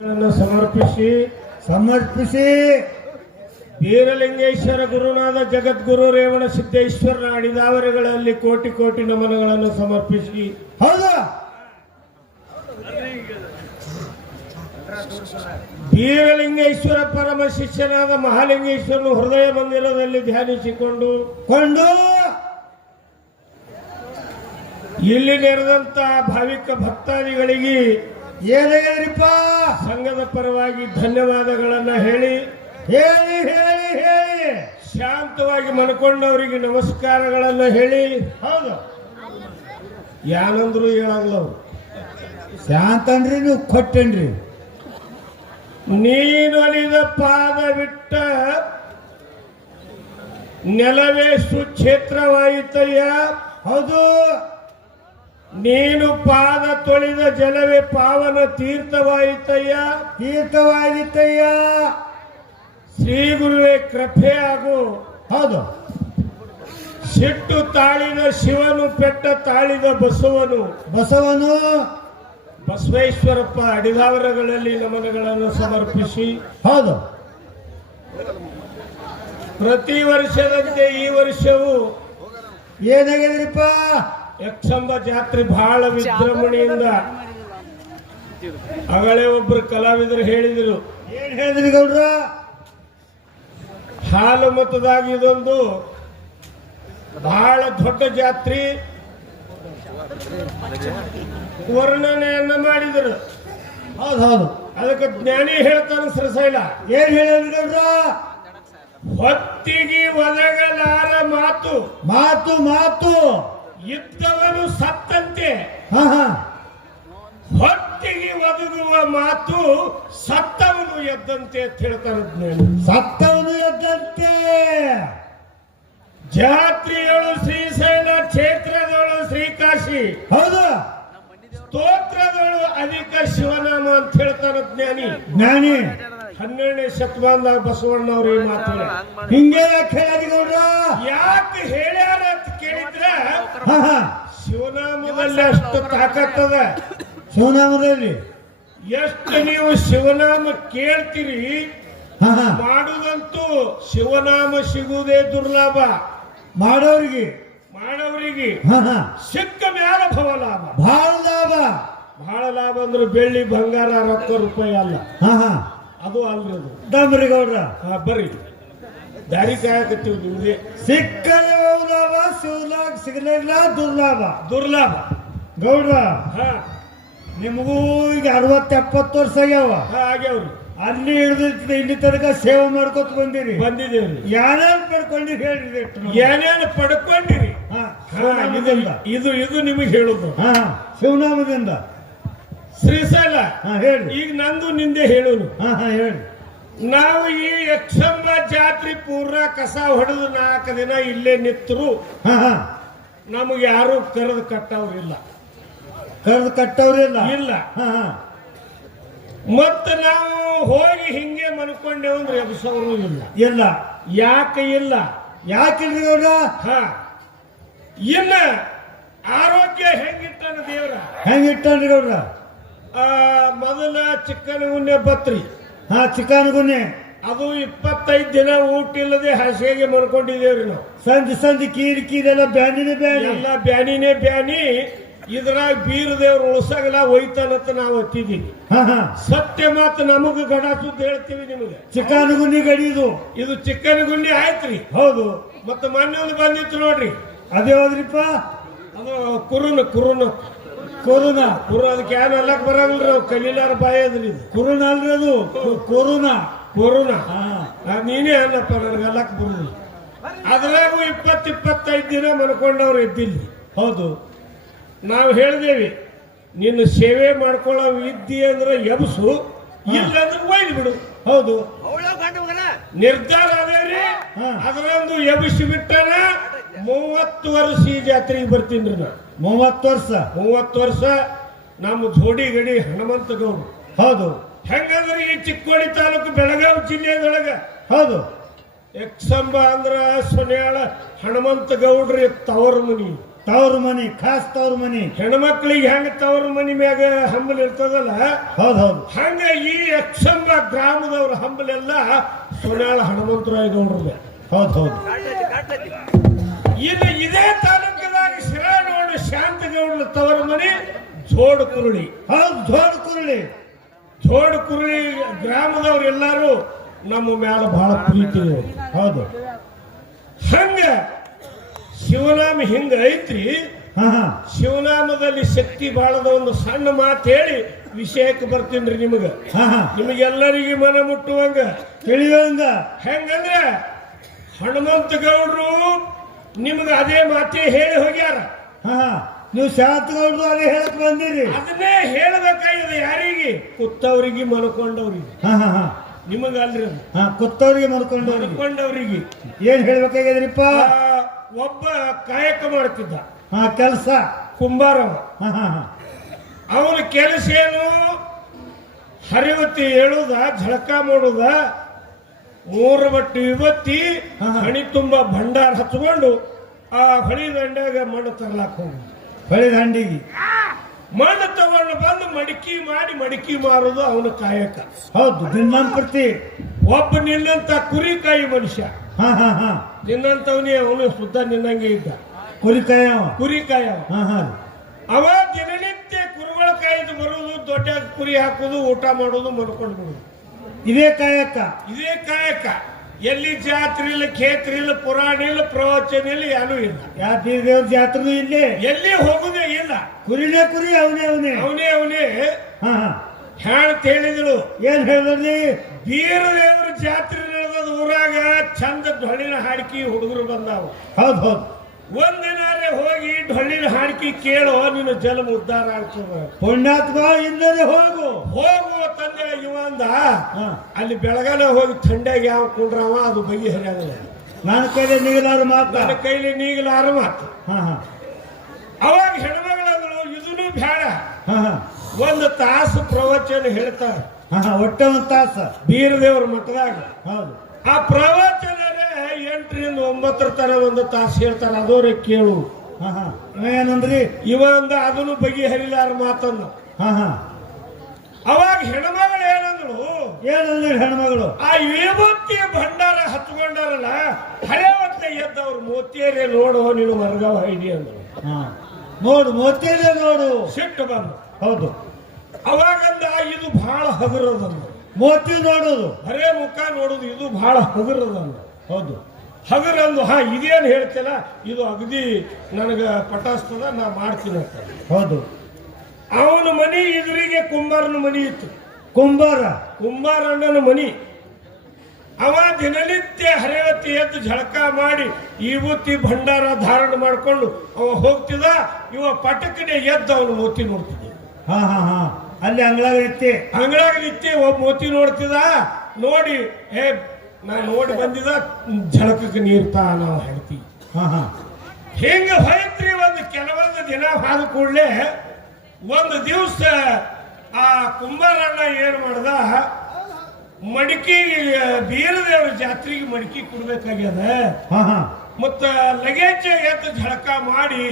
ಸಮರ್ಪಿಸಿ ಸಮರ್ಪಿಸಿ ವೀರಲಿಂಗೇಶ್ವರ ಗುರುನಾಥ ಜಗದ್ಗುರು ರೇವಣ ಸಿದ್ದೇಶ್ವರನ ಅಡಿದಾವರೆಗಳಲ್ಲಿ ಕೋಟಿ ಕೋಟಿ ನಮನಗಳನ್ನು ಸಮರ್ಪಿಸಿ ಹೌದು ವೀರಲಿಂಗೇಶ್ವರ ಪರಮ ಶಿಷ್ಯನಾದ ಮಹಾಲಿಂಗೇಶ್ವರನು ಹೃದಯ ಮಂದಿರದಲ್ಲಿ ಧ್ಯಾನಿಸಿಕೊಂಡು ಇಲ್ಲಿ ನೆರೆದಂತ ಭಾವಿಕ ಭಕ್ತಾದಿಗಳಿಗೆ ಏನಿಪ್ಪ ಸಂಘದ ಪರವಾಗಿ ಧನ್ಯವಾದಗಳನ್ನ ಹೇಳಿ ಹೇಳಿ ಹೇಳಿ ಹೇಳಿ ಶಾಂತವಾಗಿ ಮನ್ಕೊಂಡವರಿಗೆ ನಮಸ್ಕಾರಗಳನ್ನ ಹೇಳಿ ಹೌದು ಯಾನಂದ್ರು ಹೇಳಂಗ್ಲವ್ರು ಶಾಂತ ಅಂದ್ರಿ ನೀವು ಕೊಟ್ಟೇನ್ರಿ ನೀನೊಲಿದ ಪಾದ ಬಿಟ್ಟ ನೆಲವೇ ಸುಕ್ಷೇತ್ರವಾಯಿತಯ್ಯ. ಹೌದು ನೀನು ಪಾದ ತೊಳೆದ ಜಲವೇ ಪಾವನ ತೀರ್ಥವಾಯಿತಯ್ಯ. ತೀರ್ಥವಾಯಿತಯ್ಯ. ಶ್ರೀ ಗುರುವೇ ಕೃಪೆ ಆಗು. ಹೌದು ಸಿಟ್ಟು ತಾಳಿದ ಶಿವನು ಪೆಟ್ಟ ತಾಳಿದ ಬಸವನು ಬಸವೇಶ್ವರಪ್ಪ ಅಡಿದಾವರಗಳಲ್ಲಿ ನಮನಗಳನ್ನು ಸಮರ್ಪಿಸಿ ಹೌದು ಪ್ರತಿ ವರ್ಷದಂತೆ ಈ ವರ್ಷವೂ ಏನಾಗಿದ್ರಿಪ್ಪ ಯಕ್ಷಂಬ ಜಾತ್ರೆ ಬಹಳ ವಿಜೃಂಭಣೆಯಿಂದ ಅಗಳೇ ಒಬ್ರು ಕಲಾವಿದರು ಹೇಳಿದರು. ಏನ್ ಹೇಳಿದ್ರಿ ಗೌಡ್ರ? ಹಾಲು ಮತದಾಗ ಇದೊಂದು ಬಹಳ ದೊಡ್ಡ ಜಾತ್ರೆ ವರ್ಣನೆಯನ್ನ ಮಾಡಿದರು. ಹೌದು ಹೌದು ಅದಕ್ಕೆ ಜ್ಞಾನಿ ಹೇಳ್ತಾನೆ ಶ್ರೀಶೈಲ. ಏನ್ ಹೇಳಿದ್ರಿ ಗೌಡ್ರ? ಹೊತ್ತಿಗೆ ಒದಗಲಾರ ಮಾತು ಮಾತು ಮಾತು ಇದ್ದವನು ಸತ್ತಂತೆ. ಹಾ ಹಾ ಹೊತ್ತಿಗೆ ಒದಗುವ ಮಾತು ಸತ್ತವನು ಎದ್ದಂತೆ ಅಂತ ಹೇಳ್ತಾನೆ ಜ್ಞಾನಿ. ಸತ್ತವನು ಎದ್ದಂತೆ. ಜಾತ್ರೆಯಳು ಶ್ರೀಶೈಲ, ಕ್ಷೇತ್ರದಳು ಶ್ರೀಕಾಶಿ, ಹೌದು ಸ್ತೋತ್ರದಳು ಅಧಿಕ ಶಿವನಾಮ ಅಂತ ಹೇಳ್ತಾನ ಜ್ಞಾನಿ. ಜ್ಞಾನಿ 12ನೇ ಶತಮಾನದಾಗ ಬಸವಣ್ಣವ್ರು ಈ ಮಾತು ಹಿಂಗೆ ಯಾಕೆ ಹೇಳಿದ್ರಿ ಗೌಡ್ರ? ಯಾಕೆ ಹೇಳ್ಯಾರ ಅಂತ ಕೇಳಿದ್ರೆ ಹಾ ಹಾ ಶಿವನಾಮದಲ್ಲಿ ಅಷ್ಟು ತಾಕತ್ತದ. ಶಿವನಾಮದಲ್ಲಿ ಎಷ್ಟು ನೀವು ಶಿವನಾಮ ಕೇಳ್ತೀರಿ ಹಾ ಹಾ ಮಾಡುದಂತೂ ಶಿವನಾಮ ಸಿಗುವುದೇ ದುರ್ಲಾಭ. ಮಾಡೋರಿಗೆ ಮಾಡವರಿಗೆ ಸಿಕ್ಕ ಮ್ಯಾಲ ಭವ ಲಾಭ. ಬಹಳ ಲಾಭ ಅಂದ್ರೆ ಬೆಳ್ಳಿ ಬಂಗಾರ ರೊಕ್ಕ ರೂಪಾಯಿ ಅಲ್ಲ. ಹಾ ಹಾ ಅದು ಅಲ್ರಿ ಅದು. ದಮ್ರಿ ಗೌಡ್ರ ಬರ್ರಿ ದಾರಿ ಕಾಯಕತ್ತೀವಿ ನಿಮ್ಗೆ. ಸಿಕ್ಕರೆ ಲಾಭ, ಸಿಗಲಿಲ್ಲ ದುರ್ಲಾಭ. ಗೌಡ್ರ ಹಾ ನಿಮಗೂ ಈಗ 60-70 ವರ್ಷ ಆಗ್ಯಾವ. ಆಗ್ಯಾವ್ರಿ. ಅಲ್ಲಿ ಹಿಡಿದು ಇಲ್ಲಿ ತನಕ ಸೇವೆ ಮಾಡ್ಕೊತ ಬಂದಿದ್ದೇವ್ರಿ. ಯಾರ್ಯಾರು ಪಡ್ಕೊಂಡಿರಿ ಹೇಳ್ರಿ? ಏನೇನು ಪಡ್ಕೊಂಡಿರಿ? ಇದು ನಿಮಗೆ ಹೇಳುದು. ಹಾ ಶಿವನಾಮದಿಂದ ಶ್ರೀಶೈಲ. ಹೇಳಿ. ಈಗ ನಂದು ನಿಂದೆ ಹೇಳುನು. ಹಾ ಹೇಳಿ. ನಾವು ಈ ಯಕ್ಷಂಬ ಜಾತ್ರೆ ಪೂರ್ಣ ಕಸ ಹೊಡೆದು 4 ದಿನ ಇಲ್ಲೇ ನಿತ್ತರು ನಮಗೆ ಯಾರು ಕರೆದು ಕಟ್ಟವ್ರಿಲ್ಲ. ಇಲ್ಲ. ಮತ್ತೆ ನಾವು ಹೋಗಿ ಹಿಂಗೆ ಮನ್ಕೊಂಡೇವು ಅಂದ್ರೆ ಎಬ್ಸವರು ಇಲ್ಲ. ಯಾಕೆ ಇಲ್ಲ? ಯಾಕಿಲ್ರಿ ಗೌಡ್ರ? ಇಲ್ಲ. ಆರೋಗ್ಯ ಹೆಂಗಿಟ್ಟಾನ ದೇವ್ರ? ಹೆಂಗಿಟ್ಟನ್ರಿ ಗೌಡ್ರ? ಮೊದಲ ಚಿಕ್ಕನ ಗುನ್ನೆ ಬತ್ರಿ. ಚಿಕ್ಕನಗುನ್ನೆ ಅದು 25 ದಿನ ಊಟ ಇಲ್ಲದೆ ಹಸಿಗೆ ಮಲ್ಕೊಂಡಿದ್ದೇವ್ರಿ ನಾವು. ಸಂಜೆ ಕೀರೆಲ್ಲ ಎಲ್ಲ ಬ್ಯಾನಿನೇ. ಇದ್ರಾಗ ಬೀರ ದೇವ್ರು ಉಳ್ಸಾಗಲ್ಲ ಒಯ್ತಾನಂತ ನಾವು ಹತ್ತಿದ್ದೀವಿ. ಸತ್ಯ ಮಾತು ನಮಗ ಗಡ ಸುದ್ದಿ ಹೇಳ್ತೀವಿ ನಿಮಗೆ. ಚಿಕ್ಕನಗುನ್ನಿ ಗಡಿ ಇದು ಚಿಕ್ಕನ ಗುಂಡಿ ಆಯ್ತ್ರಿ. ಹೌದು. ಮತ್ತೆ ಮೊನ್ನೆ ಒಂದು ಬಂದಿತ್ತು ನೋಡ್ರಿ. ಅದೇ ಹೋದ್ರಿಪ್ಪ. ಅದು ಕುರುನ ಅದಕ್ಕೆ ಏನ್ ಅಲ್ಲಕ್ ಬರಂಗಿಲ್ರಿ. ನಾವು ಕಲೀಲಾರ ಬಾಯಿ ಅದ್ರಿ. ಇದು ಕುರುನ ಅಲ್ರಿ, ಅದು ಕೊರೋನಾ. ನೀನೇ ಅನ್ನಪ್ಪ, ನನಗೆ ಅಲ್ಲಕ್ ಬರುದಿಲ್ಲ. ಅದ್ರಾಗೂ 20-25 ದಿನ ಮನ್ಕೊಂಡವ್ರು ಎದ್ದಿಲ್ಲ. ಹೌದು. ನಾವು ಹೇಳ್ದೇವಿ ನಿನ್ನ ಸೇವೆ ಮಾಡ್ಕೊಳ್ಳೋ ಇದ್ದಿ ಅಂದ್ರೆ ಎಬ್ಸು, ಇಲ್ಲಂದ್ರೆ ಒಯ್ದು ಬಿಡು. ಹೌದು ನಿರ್ಧಾರ ಅದೇರಿ. ಅದರೊಂದು ಎಬ್ಸಿ ಬಿಟ್ಟಾನ 30 ವರ್ಷ ಈ ಜಾತ್ರೆಗೆ ಬರ್ತೀನಿ ನಾ. 30 ವರ್ಷ ನಮ್ಮ ಜೋಡಿ ಗಡಿ ಹನುಮಂತ ಗೌಡ್ರು. ಹೌದು. ಹೆಂಗಂದ್ರೆ ಈ ಚಿಕ್ಕೋಡಿ ತಾಲೂಕು ಬೆಳಗಾವಿ ಜಿಲ್ಲೆಯೊಳಗ ಹೌದು ಯಕ್ಷಂಬ ಅಂದ್ರ ಸೊನ್ಯಾಳ ಹನುಮಂತ ಗೌಡ್ರಿ ತವರ ಮನಿ. ತವ್ರ ಮನಿ ಖಾಸ್ ತವ್ರ ಮನಿ. ಹೆಣ್ಮಕ್ಳಿಗೆ ಹೆಂಗ ತವ್ರ ಮನಿ ಮ್ಯಾಗ ಹಂಬಲ್ ಇರ್ತದಲ್ಲ, ಹೌದೌದು. ಹಂಗ ಈ ಯಕ್ಷಂಬ ಗ್ರಾಮದವ್ರ ಹಂಬಲೆಲ್ಲ ಸೊನ್ಯಾಳ ಹನುಮಂತರಾಯ ಗೌಡ್ರ. ಹೌದೌದು. ಇಲ್ಲಿ ಇದೇ ತಾಲೂಕದಾಗ ಶಿರಾನೋಡು ಶಾಂತಗೌಡ್ರ ತವರ ಮನಿ ಜೋಡ್ ಕುರುಳಿ. ಹೌದು, ಜೋಡ್ ಕುರುಳಿ. ಜೋಡ್ ಕುರುಳಿ ಗ್ರಾಮದವ್ರೆಲ್ಲಾರು ನಮ್ಮ ಮ್ಯಾಲ ಬಹಳ ಪ್ರೀತಿ. ಹೌದು. ಹಂಗ ಶಿವನಾಮ ಹಿಂಗ ಐತ್ರಿ. ಶಿವನಾಮದಲ್ಲಿ ಶಕ್ತಿ ಬಾಳದ ಒಂದು ಸಣ್ಣ ಮಾತು ಹೇಳಿ ವಿಷಯಕ್ಕೆ ಬರ್ತೀನ್ರಿ. ನಿಮಗೆಲ್ಲರಿಗೆ ಮನ ಮುಟ್ಟುವಂಗ ತಿಳಿಯುವಂಗ. ಹೆಂಗಂದ್ರ ಹನುಮಂತ ಗೌಡ್ರು ನಿಮ್ಗೆ ಅದೇ ಮಾತೇ ಹೇಳಿ ಹೋಗ್ಯಾರ. ನೀವು ಶಾಂತಗೌಡ್ರು ಅದೇ ಹೇಳಕ್ ಬಂದಿರಿ. ಅದನ್ನೇ ಹೇಳಬೇಕಾಗಿದೆ. ಯಾರಿಗೆ? ಕುತ್ತವ್ರಿಗೆ ಮಲ್ಕೊಂಡವ್ರಿಗೆ. ನಿಮಗಲ್ರಿ, ಕುತ್ತವ್ರಿಗೆ ಮಲ್ಕೊಂಡವ್ರಿಗೆ ಏನ್ ಹೇಳ್ಬೇಕಾಗ್ಯದ್ರಿಪ್ಪ? ಒಬ್ಬ ಕಾಯಕ ಮಾಡ್ತಿದ್ದ, ಕೆಲಸ ಕುಂಬಾರವ. ಅವನ ಕೆಲಸ ಏನು? ಹರಿವತ್ತಿ ಹೇಳುದ, ಝಳಕ ಮಾಡುದ, 3 ಬಟ್ಟೆ ವಿಭತ್ತಿ, ಹಣಿ ತುಂಬ ಭಂಡಾರ ಹಚ್ಕೊಂಡು ಆ ಹೊಳಿ ದಂಡ್ಯಾಗ ಮಣ್ಣು ತರ್ಲಾಕ ಹೋಗಿ, ಹೊಳಿ ದಂಡಿಗೆ ಮಣ್ಣು ತಗೊಂಡು ಬಂದು ಮಡಿಕೆ ಮಾರುದು ಅವನ ಕಾಯಕ. ಹೌದು, ದಿನಂಪ್ರತಿ. ಒಬ್ಬ ನಿನ್ನಂತ ಕುರಿಕಾಯಿ ಮನುಷ್ಯ, ನಿನ್ನಂತವನೇ ಅವನು ಶುದ್ಧ ನಿನ್ನಂಗೆ ಇದ್ದ. ಕುರಿಕಾಯ ಅವ ದಿನನಿತ್ಯ ಕುರುಗಳ ಕಾಯ್ದು ಬರುವುದು, ದೊಡ್ಡ ಕುರಿ ಹಾಕುದು, ಊಟ ಮಾಡೋದು, ಮಲ್ಕೊಂಡು ಬಿಡುದು. ಇದೇ ಕಾಯಕ. ಎಲ್ಲಿ ಜಾತ್ರೆ ಇಲ್ಲ, ಖೇತ್ರಿ ಇಲ್ಲ, ಪುರಾಣ ಇಲ್ಲ, ಪ್ರವಚನ ಇಲ್ಲ, ಏನೂ ಇಲ್ಲ. ದೇವ್ರ ಜಾತ್ರೆ ಇಲ್ಲಿ ಎಲ್ಲಿ ಹೋಗುದೇ ಇಲ್ಲ. ಕುರಿನೇ ಕುರಿ, ಅವನೇ ಹ್ಯಾಂತ ಹೇಳಿದಳು. ಏನ್ ಹೇಳಿದ್ರಿ? ಬೀರದೇವ್ರ ಜಾತ್ರೆ ನಡೆದ ಊರಾಗ ಚಂದ ಢೊಳ್ಳಿನ ಹಾಡಿಕೆ ಹುಡುಗರು ಬಂದಾವ. ಹೌದು. ಒಂದಿನಾರೇ ಹೋಗಿ ಢೊಳ್ಳಿನ ಹಾಡಿಕೆ ಕೇಳೋ, ನಿನ್ನ ಜನ್ಮ ಉದ್ಧಾರ ಆಗ್ತದ. ಪುಣ್ಯಾತ್ಮ ಇಲ್ಲದೆ ಹೋಗು ತಂದೆ ಇವ ಅಂದ. ಅಲ್ಲಿ ಬೆಳಗಾನ ಹೋಗಿ ಥಂಡ್ಯಾಗ ಯಾವ ಕುಂಡ್ರವ ಅದು ಬಗೆಹರಿಯಾಗಲ್ಲ. ನನ್ನ ಕೈಲಿ ನೀಗಲಾರ ಮಾತು. ಅವಾಗ ಹೆಣ್ಮಗಳಂದ್ರು ಇದನ್ನು ಬೇಡ, 1 ತಾಸು ಪ್ರವಚನ ಹೇಳ್ತಾರೆ. ಒಟ್ಟೆ 1 ತಾಸು ಬೀರದೇವ್ರ ಮಠದಾಗ. ಹೌದು. ಆ ಪ್ರವಚನರೇ 8 ರಿಂದ 9 ತನ 1 ತಾಸು ಹೇಳ್ತಾರ. ಅದೋರೆ ಕೇಳು. ಏನಂದ್ರಿ? ಇವ ಅಂದ ಅದನ್ನು ಬಗೆಹರಿಲಾರ ಮಾತಂದ. ಅವಾಗ ಹೆಣ್ಮಗಳು ಏನಂದ್ರು? ಹೆಣ್ಮಗಳು ಆ ವಿಭೂತಿಯ ಭಂಡಾರ ಹತ್ಕೊಂಡಾರಲ್ಲ, ಹಳೆ ಹೊತ್ತ ಎದ್ದವ್ರು ಮೋತಿಯರೇ ನೋಡು, ನೀನು ಮರ್ಗವ ಐಡಿ ಅಂದ್ರು. ನೋಡು, ಮೋತಿಯರೇ ನೋಡು. ಸಿಟ್ಟು ಬಂದು. ಹೌದು. ಅವಾಗಂದ ಇದು ಬಹಳ ಹಗುರದಂದು. ಮೋತಿ ನೋಡುದು, ಹರೇ ಮುಖ ನೋಡುದು, ಇದು ಬಹಳ ಹಗುರದಂದು. ಹೌದು. ಹಗುರಂದು. ಇದೇನು ಹೇಳ್ತಿಲ್ಲ, ಇದು ಅಗದಿ ನನಗ ಪಟಾಸ್ತದ, ನಾ ಮಾಡ್ತೀನಿ ಅಂತ. ಹೌದು. ಅವನ ಮನಿ ಎದುರಿಗೆ ಕುಂಬಾರನ ಮನಿ ಇತ್ತು. ಕುಂಬಾರಣ್ಣನ ಮನಿ. ಅವ ದಿನನಿತ್ಯ ಹರಿವತ್ತಿ ಎದ್ದು ಝಳಕ ಮಾಡಿ ವಿಭೂತಿ ಭಂಡಾರ ಧಾರಣ ಮಾಡ್ಕೊಂಡು ಅವ ಹೋಗ್ತಿದ್ದ. ಇವ ಪಟಕನೆ ಎದ್ದು ಅವನು ಮೋತಿ ನೋಡ್ತಿದ್ದ. ಅಲ್ಲಿ ಅಂಗಳಾಗ ನಿತ್ಯ ಒಬ್ಬ ಮೋತಿ ನೋಡ್ತಿದ್ದ. ನೋಡಿ, ನಾ ನೋಡಿ ಬಂದಿದ, ಝಳಕಕ್ಕೆ ನೀರು ನಾವು ಹೇಳ್ತೀವಿ. ಹಿಂಗ ಹೋಯ್ತ್ರಿ. ಕೆಲವೊಂದು ದಿನ ಆದ ಕೂಡಲೇ ಒಂದು ದಿವಸ ಆ ಕುಂಬಾರಣ್ಣ ಏನ್ ಮಾಡ್ದ, ಮಡಿಕೆ ಬೀರದೇವ್ರ ಜಾತ್ರೆಗೆ ಮಡಿಕೆ ಕೊಡ್ಬೇಕಾಗ್ಯದ. ಮತ್ತ ಲಗೇಜ್ ಎದ್ದು ಝಳಕ ಮಾಡಿ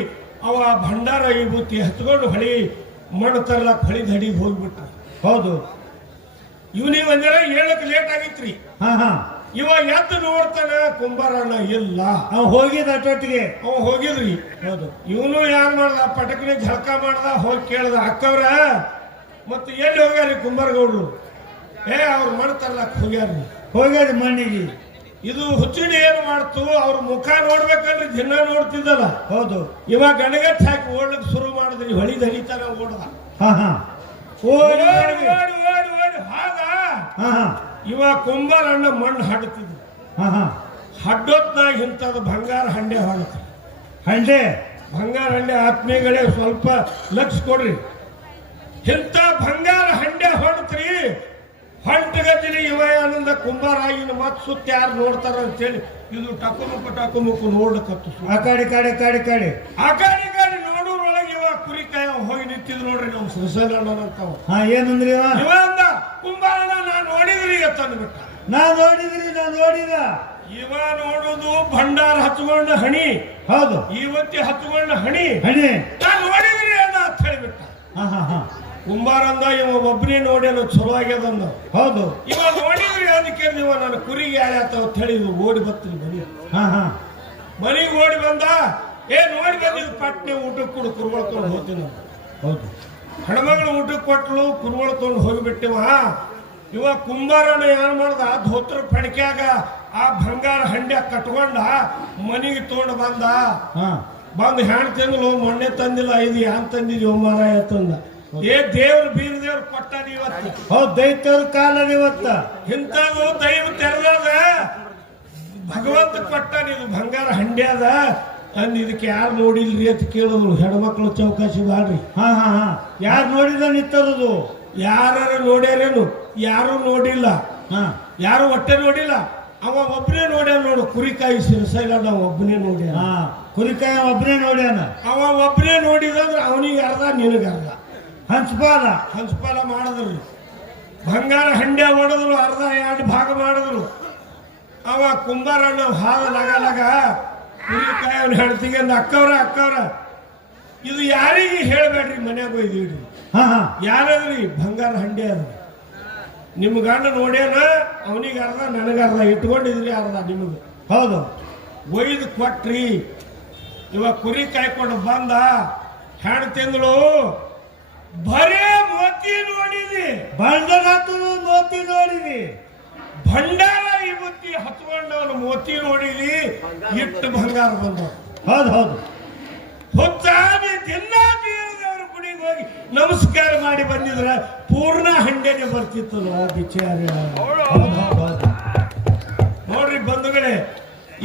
ಅವ ಭಂಡಾರ ವಿಭೂತಿ ಹತ್ಕೊಂಡು ಹೊಳಿ ಮಣ್ಣು ತರ್ಲಾಕ ಹೊಳಿ ದಡಿಗೆ ಹೋಗ್ಬಿಟ್ಟ. ಹೌದು. ಇವನಿಗೆ ಒಂದಿನ ಹೇಳಕ್ ಲೇಟ್ ಆಗಿತ್ರಿ. ಇವ ಎದ್ದು ನೋಡ್ತಾನ, ಕುಂಬಾರಣ್ಣ ಇಲ್ಲ. ಹೋಗಿದ ಅಟೊಟ್ಟಿಗೆ ಹೋಗಿದ್ರಿ. ಹೌದು. ಇವನು ಯಾರು ಮಾಡ್ದ, ಪಟಕನೆ ಝಳಕ ಮಾಡ್ದ. ಹೋಗಿ ಕೇಳ್ದ, ಅಕ್ಕವ್ರ ಮತ್ತೆ ಎಲ್ಲಿ ಹೋಗ್ಯಾರಿ ಕುಂಬಾರಗೌಡ್ರು? ಅವ್ರು ಮಣ್ಣು ತರ್ಲಾಕ ಹೋಗ್ಯಾರಿ ಮಣ್ಣಿಗೆ. ಇದು ಹುಚ್ಚಿಡಿ ಏನು ಮಾಡ್ತು, ಅವ್ರ ಮುಖ ನೋಡ್ಬೇಕಂದ್ರೆ ದಿನ ನೋಡ್ತಿದ್ದಲ್ಲ. ಹೌದು. ಇವಾಗ ಗಣಗಟ್ಟ ಹಾಕಿ ಓಡ್ಲಿಕ್ಕೆ ಶುರು ಮಾಡಿದ್ರಿ. ಹೊಳಿ ದಡಿತಾನ ಓಡ್ದ. ಓಡಿ ಹಾಗ ಇವ ಕುಂಬಾರಣ್ಣ ಮಣ್ಣು ಹಡ್ತಿದ್ದ. ಹಡ್ಡೋತ್ನಾಗ ಇಂಥದ್ದು ಬಂಗಾರ ಹಂಡೆ ಹೊಡ್ತಿ. ಬಂಗಾರ ಹಂಡೆ ಆತ್ಮೀಯಗಳೇ ಸ್ವಲ್ಪ ಲಕ್ಷ ಕೊಡ್ರಿ. ಇಂಥ ಬಂಗಾರ ಹಂಡೆ ಹೊಡ್ತ್ರಿ. ಹೊಂಟಗಜ್ಜಲಿ ಇವ ಆನಂದ ಕುಂಬಾರ ಆಗಿನ ಮತ್ ಸುತ್ತ ಯಾರು ನೋಡ್ತಾರ ಅಂತೇಳಿ ಇದು ಟಕುಮುಕ್ಕು ನೋಡ್ಲಕತ್ತು. ಆ ಕಡೆ ನೋಡೋರೊಳಗೆ ಇವ ಕುರಿಕಾಯ ಹೋಗಿ ನಿಂತಿದ್ ನೋಡ್ರಿ. ನಮ್ ಸುಸಲಣ್ಣನಂತವ. ಏನಂದ್ರಿ? ಇವ ಅಂದ, ಕುಂಬಾರಣ್ಣ ನಾ ನೋಡಿದ್ರಿ ತಂದ್ಬಿಟ್ಟ. ನಾ ನೋಡಿದ ಇವ ನೋಡುದು ಭಂಡಾರ ಹಚ್ಕೊಂಡ ಹಣಿ. ಹೌದು. ಇವತ್ತಿ ಹಚ್ಕೊಂಡ ಹಣಿ ಹಣಿ ನಾನು ನೋಡಿದ್ರಿ ಅದ ಅಂತ ಹೇಳಿಬಿಟ್ಟ. ಕುಂಬಾರಂದ ಇವ ಒಬ್ಬನೇ ನೋಡ್ಯಾನ ಚಲೋ ಆಗ್ಯದಂದ. ಹೌದು. ಇವ ನೋಡಿದ್ರಿ ಅದಕ್ಕೆ ಇವ ನನ್ನ ಕುರಿಗೆ ಯಾಳ್ಯಾತ ಅಂತ ಹೇಳಿ ಓಡಿ ಬರ್ತೀನಿ ಮನಿ. ಮನಿಗೆ ಓಡಿ ಬಂದ. ನೋಡಿ ಬಂದಿದ್ದು ಪಟ್ನೆ ಊಟಕ್ಕೆ ಕೊಡು ಕುರುಗಳು ತೊಗೊಂಡು ಹೋಗ್ತೀನಿ. ಹೌದು. ಹೆಣ್ಮಗಳು ಊಟಕ್ಕೆ ಕೊಟ್ಟಳು, ಕುರುಗಳು ತೊಗೊಂಡು ಹೋಗಿಬಿಟ್ಟಿವ. ಇವ ಕುಂಬಾರನ ಏನ್ ಮಾಡ್ದ, ಧೋತ್ರ ಪಡಿಕ್ಯಾಗ ಆ ಬಂಗಾರ ಹಂಡ್ಯ ಕಟ್ಕೊಂಡ ಮನಿಗೆ ತೊಗೊಂಡು ಬಂದ. ಬಂದು ಹ್ಯಾಂಡ್ ತಂದಿಲ್ಲ, ಮೊನ್ನೆ ತಂದಿಲ್ಲ, ಇದು ಯಾನ್ ತಂದಿದ್ವಿ ಮಾರಾಯ ತಂದ. ದೇವ್ರು ಬೀರ ದೇವ್ರು ಕೊಟ್ಟಾನ ಇವತ್ತು. ಹೌದು, ದೈತ್ಯವ್ರ ಕಾಲದ ಇವತ್ತ ಇಂಥದ್ದು ದೈವ ತೆರೆದ ಭಗವಂತ ಕೊಟ್ಟಾನ. ಇದು ಬಂಗಾರ ಹಂಡ್ಯಾದ ಅಂದ್ ಇದಕ್ಕೆ ಯಾರು ನೋಡಿಲ್ರಿ ಅಂತ ಕೇಳಿದ್ರು. ಹೆಣ್ಮಕ್ಳು ಚೌಕಾಸಿ ಮಾಡ್ರಿ. ಯಾರು ನೋಡಿದ ನಿತ್ತರದು? ಯಾರು ನೋಡ್ಯಾರೇನು? ಯಾರು ನೋಡಿಲ್ಲ. ಯಾರು ಹೊಟ್ಟೆ ನೋಡಿಲ್ಲ. ಅವ ಒಬ್ಬನೇ ನೋಡ್ಯಾನ ನೋಡು. ಕುರಿಕಾಯಿ ಸಿರಸೈಲ ನಾವು ಒಬ್ಬನೇ ನೋಡ್ಯಾನ. ಕುರಿಕಾಯಿ ಒಬ್ಬನೇ ನೋಡ್ಯಾನ. ಅವ ಒಬ್ಬನೇ ನೋಡಿದಂದ್ರೆ ಅವನಿಗೆ ಅರ್ಧ ನಿನಗೆ ಅರ್ಧ. ಹಂಚಪಾಲ ಮಾಡಿದ್ರು. ಬಂಗಾರ ಹಂಡ್ಯ ಮಾಡಿದ್ರು. ಅರ್ಧ 2 ಭಾಗ ಮಾಡಿದ್ರು. ಅವ ಕುಂಬಾರಣ್ಣ ಹಾದ ಲಗ ಕುರಿಕಾಯಿ ಅವನು ಹೇಳ್ತೀಗ ಅಕ್ಕವ್ರ ಇದು ಯಾರಿಗೆ ಹೇಳಬೇಡ್ರಿ, ಮನ್ಯಾಗ ಒಯ್ದಿಡ್ರಿ. ಯಾರದ್ರಿ? ಬಂಗಾರ ಹಂಡೆ ಅದ. ನಿಮ್ಮ ಗಂಡ ನೋಡ್ಯಾನ, ಅವನಿಗೆ ಅರ್ಧ ನನಗೆ ಅರ್ಧ ಇಟ್ಕೊಂಡಿದ್ರಿ, ಅರ್ಧ ನಿಮಗೆ. ಹೌದು. ಒಯ್ದು ಕೊಟ್ರಿ. ಇವ ಕುರಿ ಕಾಯ್ಕೊಂಡು ಬಂದ. ಹೆಣ್ಣು ತಿಂದಳು. ಬರೇ ಮೋತಿ ನೋಡಿದಿ. ಮೋತಿ ನೋಡಿದಿ. ಭಂಡಾರ ಇವತ್ತಿ ಹತ್ಕೊಂಡವನು ಮೋತಿ ನೋಡಿದಿ. ಇಟ್ಟು ಬಂಗಾರ ಬಂದ. ಹೌದು. ಹೊತ್ತಾಗಿ ದಿನ ಬೀರದವ್ರ ಗುಡಿಗೆ ಹೋಗಿ ನಮಸ್ಕಾರ ಮಾಡಿ ಬಂದಿದ್ರ ಪೂರ್ಣ ಹಂಡೆಗೆ ಬರ್ತಿತ್ತು. ವಿಚಾರ ನೋಡ್ರಿ ಬಂಧುಗಳೇ,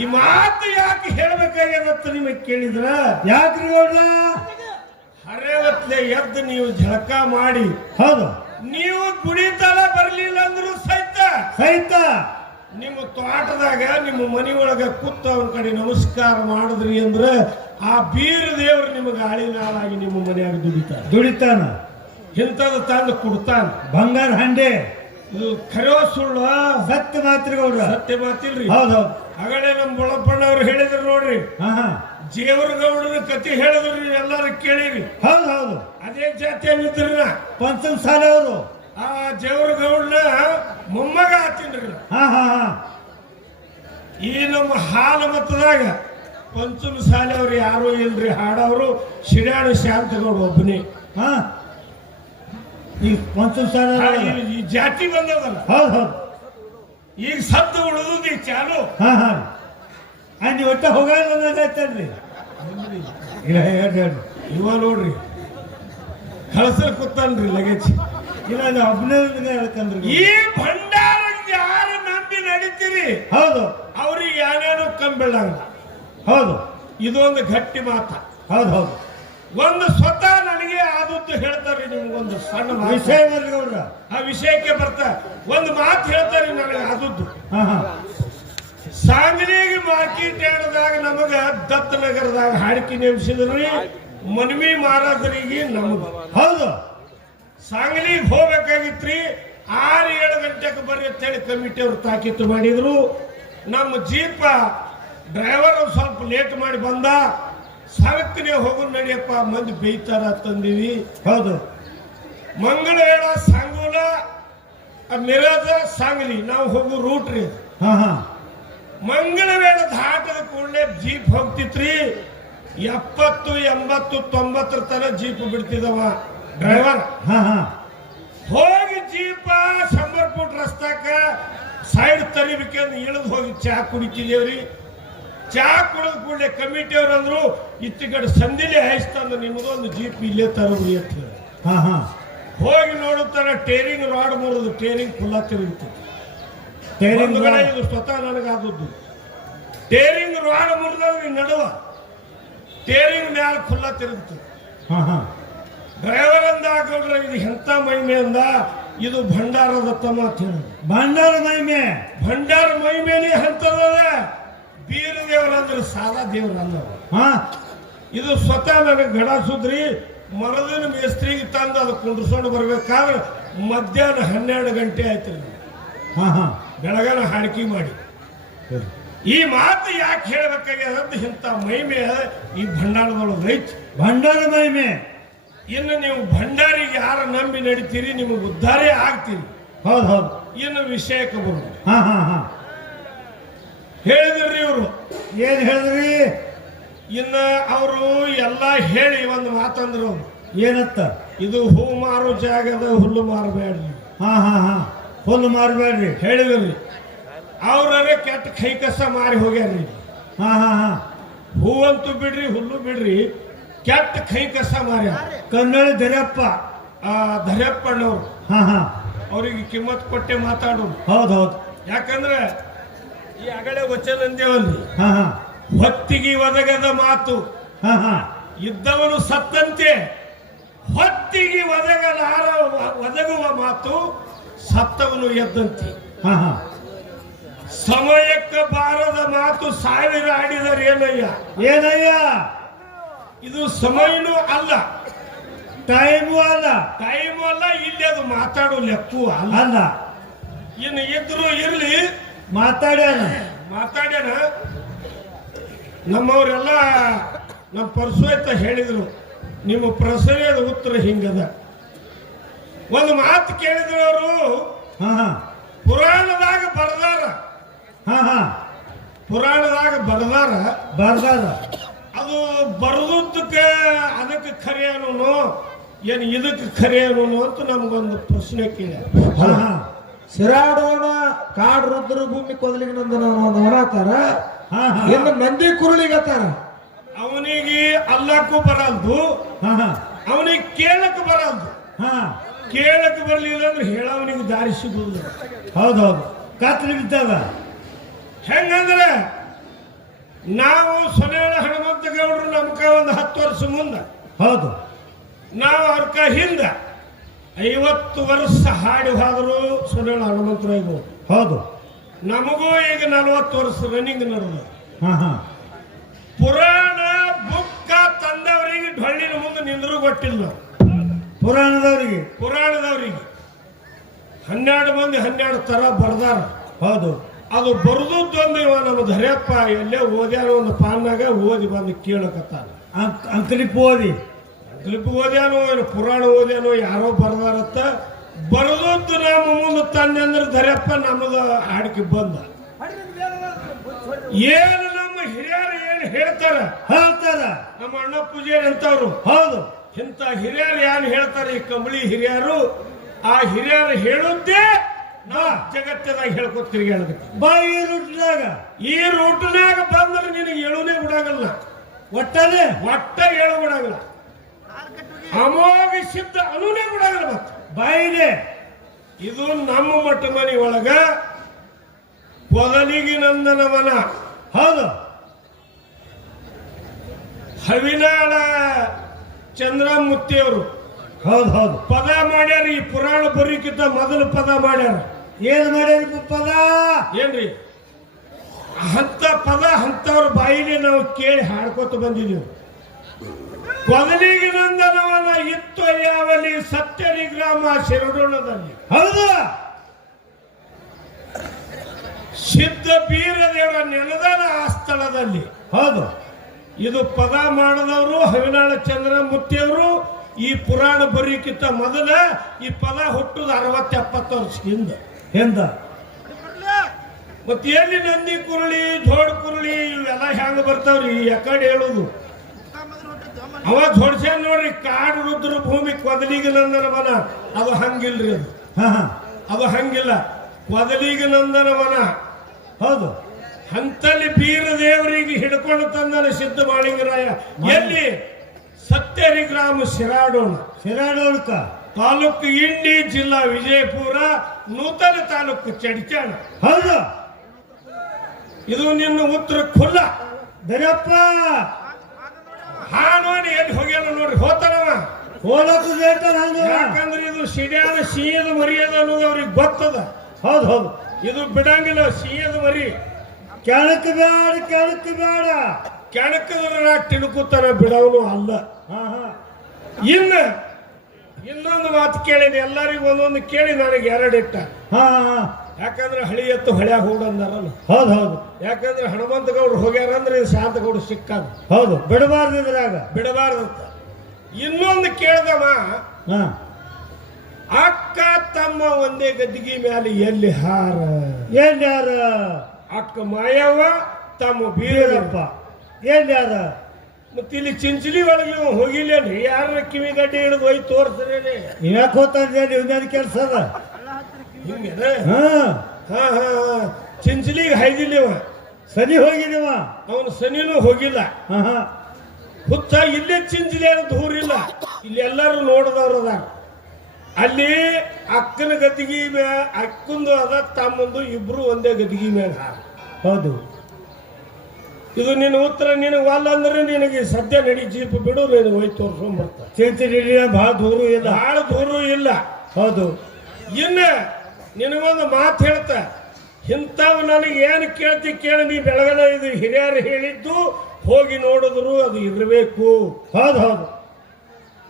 ಈ ಮಾತು ಯಾಕೆ ಹೇಳ್ಬೇಕಾಗ್ಯದತ್ತ ನಿಮಗೆ ಕೇಳಿದ್ರ? ಯಾಕ್ರಿ ನೋಡ್ಲ? ಹರೇವತ್ಲೆ ಎದ್ದು ನೀವು ಝಳಕ ಮಾಡಿ. ಹೌದು. ನೀವು ಗುಡಿತಲ ಬರ್ಲಿಲ್ಲ ಅಂದ್ರು ಸಹಿತ ನಿಮ್ಮ ತೋಟದಾಗ ನಿಮ್ಮ ಮನಿ ಒಳಗ ಕೂತ ಅವನ ಕಡೆ ನಮಸ್ಕಾರ ಮಾಡಿದ್ರಿ ಅಂದ್ರೆ ಆ ಬೀರ ದೇವ್ರು ನಿಮಗೆ ಆಳಿನಾಳಾಗಿ ನಿಮ್ಮ ಮನೆಯಾಗ ದುಡಿತಾನ. ಇಂಥದ್ದು ತಂದು ಕೊಡ್ತಾನ. ಬಂಗಾರ ಹಂಡೆ. ಇದು ಖರೋ ಸುಳ್ಳು? ಸತ್ಯ ಮಾತ್ರಿಗೌಡ್ರ. ಸತ್ಯ ಮಾತಿಲ್ರಿ. ಹೌದು. ಹಾಗಡೆ ನಮ್ಮ ಬೊಳಪ್ಪಣ್ಣವ್ರು ಹೇಳಿದ್ರು ನೋಡ್ರಿ. ಜೇವರಗೌಡನ ಕತಿ ಹೇಳಿದ್ರಿ, ಎಲ್ಲಾರು ಕೇಳಿರಿ. ಹೌದು. ಅದೇ ಜಾತಿಯಾಗಿದ್ರನ ಪಂಚಮ ಸಾಲ ಅವರು. ಆ ಜೇವರಗೌಡನ ಮೊಮ್ಮಗ ಆತಿನ್ರಿ. ಈ ನಮ್ಮ ಹಾಲ ಮತದಾಗ ಪಂಚಮ ಶಾಲೆಯವ್ರು ಯಾರು ಇಲ್ರಿ. ಹಾಡವರು ಶಿಡ್ಯಾಣ ಶಾಂತಗೌಡ ಒಬ್ಬನೇ. ಈಗ ಪಂಚಮ ಶಾಲೆ ಈ ಜಾತಿ ಬಂದದಲ್ಲ. ಹೌದು. ಈಗ ಸದ್ದು ಉಳಿದು ಈ ಚಾಲು. ನೀವು ಒಟ್ಟ ಹೋಗಲ್ರಿ. ಇಲ್ಲ ಹೇಳಿ. ಇವ ನೋಡ್ರಿ ಕಳಸಲ್ ಕೂತಾನ್ರಿ ಲಗೇಜ್. ಇಲ್ಲ ಒಬ್ಬನೇ ಹೇಳ್ಕಂದ್ರಿ. ಈ ಭಂಡಾರ ಯಾರು ನಂಬಿ ನಡೀತೀರಿ? ಹೌದು. ಅವ್ರಿಗೆ ಯಾನೇನು ಕಂಬಿಳಂಗ. ಹೌದು. ಇದೊಂದು ಗಟ್ಟಿ ಮಾತ. ಹೌದು. ಒಂದು ಸ್ವತಃ ನನಗೆ ಆದದ್ದು ಹೇಳ್ತಾರೆ. ನಿಮ್ಗೊಂದು ಸಣ್ಣ ವಿಷಯ ಬರ್ಗೌಡ್ರ. ಆ ವಿಷಯಕ್ಕೆ ಬರ್ತಾ ಒಂದು ಮಾತು ಹೇಳ್ತಾರೆ ನನಗೆ ಆದದ್ದು. ಸಾಂಗ್ಲಿಗೆ ಮಾರ್ಕೆಟ್ ಯಾರ್ಡ್ದಾಗ ನಮಗ ದತ್ತ ನಗರದಾಗ ಹಾಡಿಕೆ ನೇಮಿಸಿದ್ರಿ. ಮನ್ವಿ ಮಾರಾದರಿಗೆ ನಮಗ. ಹೌದು. ಸಾಂಗ್ಲಿಗೆ ಹೋಗ್ಬೇಕಾಗಿತ್ರಿ. 6-7 ಗಂಟೆಗೆ ಬರ್ರಿ ಅಂತ ಹೇಳಿ ಕಮಿಟಿ ಅವರು ತಾಕೀತು ಮಾಡಿದ್ರು. ನಮ್ಮ ಜೀಪ ಡ್ರೈವರ್ ಸ್ವಲ್ಪ ಲೇಟ್ ಮಾಡಿ ಬಂದ. ಸಾವಕ್ಕನೇ ಹೋಗು ನಡಿಯಪ್ಪ, ಮಂದಿ ಬೈತಾರ ತಂದಿವಿ. ಹೌದು. ಮಂಗಳವೇಳ ಸಾಂಗೋಲ ಮಿರಾಜ ಸಾಂಗ್ಲಿ ನಾವು ಹೋಗು ರೂಟ್ ರೀ. ಮಂಗಳವೇಳ ದಾಟದ ಕೂಡಲೇ ಜೀಪ್ ಹೋಗ್ತಿತ್ರಿ. 70, 80, 90 ತನ ಜೀಪ್ ಬಿಡ್ತಿದವ ಡ್ರೈವರ್. ಹೋಗಿ ಜೀಪ 100 ಫೂಟ್ ರಸ್ತಾಕ ಸೈಡ್ ತರಿಬೇಕಂದ್ರೆ ಇಳಿದು ಹೋಗಿ ಚಾ ಕುಡಿತಿದೇವ್ರಿ. ಚಾ ಕುಡಿದ ಕೂಡಲೇ ಕಮಿಟಿ ಅವ್ರು ಅಂದ್ರು, ಇತ್ತ ಕಡೆ ಸಂದಿಲೆ ಹಾಯಿಸ್ತಂದ್ರೆ ನಿಮ್ದೊಂದು ಜೀಪ್ ಇಲ್ಲೇ ತರಬ್ರಿ ಅಂತ ಹೇಳಿ. ಹೋಗಿ ನೋಡುತ್ತಾರ ಟೇರಿಂಗ್ ರಾಡ್ ಮುರಿದು ಟೇರಿಂಗ್ ಫುಲ್ಲ ತಿರುಗಿತು. ಇದು ಸ್ವತಃ ನನಗಾದದ್ದು. ಟೇರಿಂಗ್ ರಾಡ್ ಮುರಿದ್ರೆ ನಡುವ ಟೇರಿಂಗ್ ಮ್ಯಾಲ ಫುಲ್ಲ ತಿರುಗಿತು. ಡ್ರೈವರ್ ಅಂದ ಹಾಕೊಂಡ್ರೆ ಇದು ಎಂತ ಮಹಿಮೆ ಅಂದ. ಇದು ಭಂಡಾರದ ತಮ್ಮ ಅಂತ ಹೇಳಿ. ಭಂಡಾರ ಮಹಿಮೆ. ಭಂಡಾರ ಮಹಿಮೇಲಿ ಅಂತದ. ಬೀರ ದೇವರಂದ್ರೆ ಸಾದಾ ದೇವ್ರ ಅಲ್ಲ. ಇದು ಸ್ವತಃ ನನಗೆ ಗಡಾಸುದ್ರಿ. ಮರದಿನ ಮೇಸ್ತ್ರಿಗೆ ತಂದು ಅದು ಕುಂಡ್ರಿಸ್ಕೊಂಡು ಬರ್ಬೇಕಾದ್ರೆ ಮಧ್ಯಾಹ್ನ 12 ಗಂಟೆ ಆಯ್ತು. ಬೆಳಗಾನ ಹಾಡಿಕೆ ಮಾಡಿ ಈ ಮಾತು ಯಾಕೆ ಹೇಳ್ಬೇಕಾಗ್ಯದ ಇಂಥ ಮಹಿಮೆ ಈ ಭಂಡಾರದೊಳಗೆ ಐತಿ. ಭಂಡಾರ ಮಹಿಮೆ. ಇನ್ನು ನೀವು ಭಂಡಾರಿಗೆ ಯಾರ ನಂಬಿ ನಡಿತೀರಿ ನಿಮಗೆ ಉದ್ಧಾರೇ ಆಗ್ತೀರಿ. ಹೌದು ಹೌದು. ಇನ್ನು ವಿಷಯಕ್ಕೆ ಬರೋದು. ಹಾ ಹಾ ಹಾ ಹೇಳಿದ್ರಿ ಇವರು. ಏನ್ ಹೇಳಿದ್ರಿ? ಇನ್ನ ಅವರು ಎಲ್ಲ ಹೇಳಿ ಒಂದು ಮಾತಂದ್ರು. ಏನತ್ತ? ಇದು ಹೂ ಮಾರೋ ಜಾಗದ ಹುಲ್ಲು ಮಾರಬೇಡ್ರಿ. ಹಾ ಹಾ ಹಾ ಹುಲ್ಲು ಮಾರಬೇಡ್ರಿ ಹೇಳಿದ್ರಿ. ಅವ್ರೇ ಕೆಟ್ಟ ಕೈ ಕಸ ಮಾರಿ ಹೋಗ್ಯಾರ್ರಿ. ಹಾ ಹಾ ಹಾ ಹೂವಂತೂ ಬಿಡ್ರಿ, ಹುಲ್ಲು ಬಿಡ್ರಿ, ಕೆಟ್ಟ ಕೈ ಕಸ ಮಾರ್ಯ. ಕನ್ನಡಿ ಧರ್ಯಪ್ಪ, ಧರ್ಯಪ್ಪಣ್ಣವ್ರು. ಹಾ ಹಾ ಅವ್ರಿಗೆ ಕಿಮ್ಮತ್ ಕೊಟ್ಟೆ ಮಾತಾಡೋದು. ಹೌದು ಹೌದು. ಯಾಕಂದ್ರೆ ಈ ಅಗಳೆ ವಚನ ಅಂದೇವಲ್ರಿ, ಹಾ ಹಾ ಹೊತ್ತಿಗೆ ಒದಗದ ಮಾತು ಹಾ ಹಾ ಇದ್ದವನು ಸತ್ತಂತೆ, ಹೊತ್ತಿಗೆ ಒದಗುವ ಮಾತು ಸತ್ತವನು ಎದ್ದಂತೆ. ಹಾ ಹಾ ಸಮಯಕ್ಕೆ ಬಾರದ ಮಾತು ಸಾವಿರ ಆಡಿದರೆ ಏನಯ್ಯ? ಏನಯ್ಯ? ಇದು ಸಮಯನೂ ಅಲ್ಲ, ಟೈಮು ಅಲ್ಲ. ಟೈಮು ಅಲ್ಲ, ಇಲ್ಲಿ ಅದು ಮಾತಾಡೋ ಲೆಕ್ಕೂ ಅಲ್ಲ. ಅಲ್ಲ. ಇನ್ನು ಇದ್ರು ಇರ್ಲಿ, ಮಾತಾಡ್ಯಾನ. ನಮ್ಮವರೆಲ್ಲ ನಮ್ಮ ಪರಶುತ ಹೇಳಿದ್ರು, ನಿಮ್ಮ ಪ್ರಶ್ನೆಯ ಉತ್ತರ ಹಿಂಗದ. ಒಂದು ಮಾತು ಕೇಳಿದ್ರು ಅವರು. ಹಾ ಹಾ ಪುರಾಣದಾಗ ಬರ್ದಾರ. ಹಾ ಹಾ ಪುರಾಣದಾಗ ಬರ್ದಾರ. ಅದು ಬರದಕ್ಕೆ ಅದಕ್ಕೆ ಖರೆ ಅನ್ನೋನು ಏನು ಇದಕ್ಕೆ ಖರೆ ಅನ್ನೋನು ಅಂತ ನಮ್ಗೊಂದು ಪ್ರಶ್ನೆ ಕೇಳ. ಹಾ ಹಾ ಸಿರಾಡೋಣ ಕಾಡು ರುದ್ರ ಭೂಮಿ ಕೊದಲಿಗೆ ನಂದನ ಹೊರತಾರ. ಹಾ ಹಾ ಇನ್ನು ನಂದಿ ಕುರುಳಿಗತ್ತಾರ. ಅವನಿಗೆ ಅಲ್ಲಕ್ಕೂ ಬರಲ್ದು, ಹಾ ಹಾ ಅವನಿಗೆ ಕೇಳಕ್ ಬರಲ್ದು. ಹಾ ಕೇಳಕ್ ಬರ್ಲಿಲ್ಲ ಅಂದ್ರೆ ಹೇಳವನಿಗೆ ದಾರಿ ಸಿಗುದಿಲ್ಲ. ಹೌದೌದು. ಕಾತ್ರಿ ಬಿದ್ದಾಗ ಹೆಂಗಂದ್ರೆ ನಾವು ಸೊನೇಳ ಹನುಮಂತ ಗೌಡ್ರು ನಮ್ಕ ಒಂದು 10 ವರ್ಷ ಮುಂದೆ, ಹೌದು, ನಾವು ಅವ್ರಕ ಹಿಂದ 50 ವರ್ಷ ಹಾಡಿ ಹೋದ್ರು ಸೊನೇಳ ಹನುಮಂತರಾಯ್. ಹೌದು. ನಮಗೂ ಈಗ 40 ವರ್ಷ ರನ್ನಿಂಗ್ ನಡೆದ. ಹಾ ಹಾ ಪುರಾಣ ಬುಕ್ಕ ತಂದವರಿಗೆ ಡೊಳ್ಳಿನ ಮುಂದೆ ನಿಂದ್ರು ಗೊತ್ತಿಲ್ಲ. ಪುರಾಣದವರಿಗೆ 12 ಮಂದಿ 12 ತರ ಬರ್ದಾರ. ಹೌದು. ಅದು ಬರೆದೊಂದು ಇವ ನಮ್ಮ ಧರ್ಯಪ್ಪ ಎಲ್ಲೇ ಓದ್ಯಾನ ಒಂದು ಪಾನ್ನಾಗ ಓದಿ ಬಂದು ಕೇಳಕತ್ತಾನ. ಅಂಕಲಿಪ್ ಓದಿ, ಕ್ಲಿಪ್ ಓದ್ಯಾನೋ ಏನು ಪುರಾಣ ಓದ್ಯಾನೋ ಯಾರೋ ಬರ್ದಾರತ್ತ. ಬರೆದದ್ದು ನಮ್ಮ ಮುಂದೆ ತಂದ್ರೆ ಧರ್ಯಪ್ಪ ನಮ್ಮದು ಹಾಡಿಕೆ ಬಂದ. ಏನು ನಮ್ಮ ಹಿರಿಯರು ಏನು ಹೇಳ್ತಾರ, ನಮ್ಮ ಅಣ್ಣ ಪೂಜಾರಿ ಅಂತವ್ರು. ಹೌದು. ಇಂಥ ಹಿರಿಯರು ಏನು ಹೇಳ್ತಾರೆ, ಈ ಕಂಬಳಿ ಹಿರಿಯರು, ಆ ಹಿರಿಯರು ಹೇಳುದ್ದೇ ನಾ ಜಗತ್ತದಾಗ ಹೇಳ್ಕೊತ ತಿರುಗಾಡಕತ್ತಿ. ಈ ರೂಟ್ನಾಗ ಬಂದ್ರೆ ನಿನಗೆ ಹೇಳುನೇ ಬಿಡಾಗಲ್ಲ. ಒಟ್ಟ ಹೇಳು ಬಿಡಾಗಲ್ಲ. ಅಮೋಘ ಸಿದ್ಧ ಅನುನೇ ಬಿಡಾಗಲ್ಲ. ಮತ್ತೆ ಬಾಯಿಲೆ ಇದು ನಮ್ಮ ಮಠ ಮನಿ ಒಳಗ ಕೊದಲಿಗಿ ನಂದನವನ. ಹೌದು. ಹವಿನಾಳ ಚಂದ್ರಮೂರ್ತಿಯವರು ಹೌದು ಹೌದು ಪದ ಮಾಡ್ಯಾರ. ಈ ಪುರಾಣ ಬರೀಕಿಂತ ಮೊದಲು ಪದ ಮಾಡ್ಯಾರ. ಏನ್ ಮಾಡ್ಯಾರ ಪದ? ಏನ್ರಿ ಅಂತ ಪದ ಅಂತವ್ರ ಬಾಯಿಗೆ ನಾವು ಕೇಳಿ ಹಾಡ್ಕೊತ ಬಂದಿದ್ದೀವಿ. ಕೊದಲಿಗಿ ನಂದನವನ ಇತ್ತು ಯಾವಲಿ ಸತ್ಯರಿ ಗ್ರಾಮ ಶಿರಡೋಣದಲ್ಲಿ. ಹೌದು. ಸಿದ್ಧ ಬೀರದೇವರ ನೆಲದಾನ ಆ ಸ್ಥಳದಲ್ಲಿ. ಹೌದು. ಇದು ಪದ ಮಾಡಿದವರು ಹವಿನಾಳ ಚಂದ್ರಮೂರ್ತಿಯವರು. ಈ ಪುರಾಣ ಬರೀಕಿಂತ ಮೊದಲ ಈ ಪದ ಹುಟ್ಟುದ 60-70 ವರ್ಷ ಹಿಂದ. ಮತ್ತೆ ಎಲ್ಲಿ ನಂದಿ ಕುರುಳಿ, ಜೋಡ್ ಕುರುಳಿ ಇವೆಲ್ಲ ಹೆಂಗ ಬರ್ತಾವ್ರಿ? ಯಾಕಡೆ ಹೇಳುದು? ಅವ ಜೋಡ್ಸ್ಯಾನ ನೋಡ್ರಿ, ಕಾಡು ರುದ್ರ ಭೂಮಿ ಕೊದಲಿಗಿ ನಂದನವನ. ಅದು ಹಂಗಿಲ್ರಿ. ಅದು ಹಂಗಿಲ್ಲ. ಕೊದಲಿಗಿ ನಂದನವನ. ಹೌದು. ಅಂತಲ್ಲಿ ಬೀರ ದೇವರಿಗೆ ಹಿಡ್ಕೊಂಡು ತಂದನ ಸಿದ್ಧ ಮಾಳಿಂಗರಾಯ. ಎಲ್ಲಿ? ಸತ್ಯರಿ ಗ್ರಾಮ ಶಿರಾಡೋಣ ತಾಲೂಕು ಇಂಡಿ, ಜಿಲ್ಲಾ ವಿಜಯಪುರ, ನೂತನ ತಾಲೂಕು ಚಡ್ಚಾಣ. ಹೌದು. ಇದು ನಿನ್ನ ಉತ್ತರ ಖುಲ್ಲ. ದರಪ್ಪ ಹಾ ನೋಡಿ ಎಲ್ಲಿ ಹೋಗ್ಯಾನ ನೋಡ್ರಿ. ಹೋತಾನವ ಯಾಕಂದ್ರೆ ಇದು ಸಿಡ್ಯಾದ ಸಿಹಿದ ಮರಿಯದ ಅನ್ನೋದು ಅವ್ರಿಗೆ ಗೊತ್ತದ. ಹೌದು ಹೌದು. ಇದು ಬಿಡಂಗಿಲ್ಲ. ಸಿಹಿದ ಮರಿ ಕೆಳಕ್ಕೆ ಬೇಡ ಕೆಣಕದ್ರ ತಿಳ್ಕೊತಾರ, ಬಿಡವನು ಅಲ್ಲ. ಹಾ ಹಾ ಇನ್ನು ಇನ್ನೊಂದು ಮಾತು ಕೇಳಿದೆ, ಎಲ್ಲರಿಗೂ ಒಂದೊಂದು ಕೇಳಿ ನನಗೆ ಎರಡಿಟ್ಟ. ಹಾ ಯಾಕಂದ್ರೆ ಹಳಿ ಎತ್ತು ಹಳ್ಯಾಗ ಹೋಗಂದಾರಲ್ಲ. ಹೌದು ಹೌದು. ಯಾಕಂದ್ರೆ ಹನುಮಂತ ಗೌಡ್ರು ಹೋಗ್ಯಾರಂದ್ರೆ ಶಾಂತಗೌಡ್ರು ಸಿಕ್ಕಾಗ. ಹೌದು, ಬಿಡಬಾರ್ದು ಇದ್ರಾಗ, ಬಿಡಬಾರ್ದಂತ. ಇನ್ನೊಂದು ಕೇಳ್ದವ, ಹಾ ಅಕ್ಕ ತಮ್ಮ ಒಂದೇ ಗದ್ದಿಗೆ ಮೇಲೆ ಎಲ್ಲಿ ಹಾರ? ಎಲ್ಯಾರ? ಅಕ್ಕ ಮಾಯವ್ವ ತಮ್ಮ ಬೀರಪ್ಪ ಎಲ್ಯಾರ? ಮತ್ತೆ ಇಲ್ಲಿ ಚಿಂಚಲಿ ಒಳಗೆ ಹೋಗಿಲ್ಲೇನ್ರಿ? ಯಾರ ಕಿವಿ ಗಡ್ಡೆ ಹಿಡಿದು ಒಯ್ದು ತೋರಿಸ್ರೇನೆ? ಯಾಕೆ ಹೋಗ್ತಾನೆ ಇವನೇನು ಕೆಲಸ ಅದ? ಹಿಂಗೇನ? ಹಾ ಹಾ ಹಾ ಹಾ. ಚಿಂಚಲಿಗೆ ಹೈದಿಲ್ಲವ, ಸನಿ ಹೋಗಿದೀವ, ಅವನು ಸನಿನೂ ಹೋಗಿಲ್ಲ. ಹಾ ಹಾ. ಹುಚ್ಚ ಇಲ್ಲೇ ಚಿಂಚಲಿ ಏನು ದೂರಿಲ್ಲ, ಇಲ್ಲಿ ಎಲ್ಲರೂ ನೋಡಿದವ್ರು ಅದ. ಅಲ್ಲಿ ಅಕ್ಕನ ಗದ್ದಿಗೆ ಅಕ್ಕಂದು ಅದ, ತಮ್ಮಂದು ಇಬ್ರು ಒಂದೇ ಗದ್ದಿಗೆ ಮ್ಯಾಗ ಹಾರ. ಹೌದು. ಇದು ನಿನ್ನ ಉತ್ತರ. ನಿನಗೆ ಅಲ್ಲ ಅಂದ್ರೆ ನಿನಗೆ ಸದ್ಯ ನಡಿ ಜೀಪ್ ಬಿಡು, ನೀನು ಹೋಯ್ತು ತೋರ್ಸ್ಕೊಂಡ್ ಬರ್ತ. ಚಿಂಚಲಿ ಬಹಳ ದೂರ ಇಲ್ಲ, ಬಹಳ ದೂರ ಇಲ್ಲ. ಹೌದು. ಇನ್ನ ನಿನಗೊಂದು ಮಾತು ಹೇಳ್ತ, ಇಂಥವು ನನಗೆ ಏನು ಕೇಳ್ತಿ ಕೇಳಿ, ನೀ ಬೆಳಗನ ಇದು ಹಿರಿಯರು ಹೇಳಿದ್ದು ಹೋಗಿ ನೋಡಿದ್ರು ಅದು ಇರಬೇಕು. ಹೌದು ಹೌದು.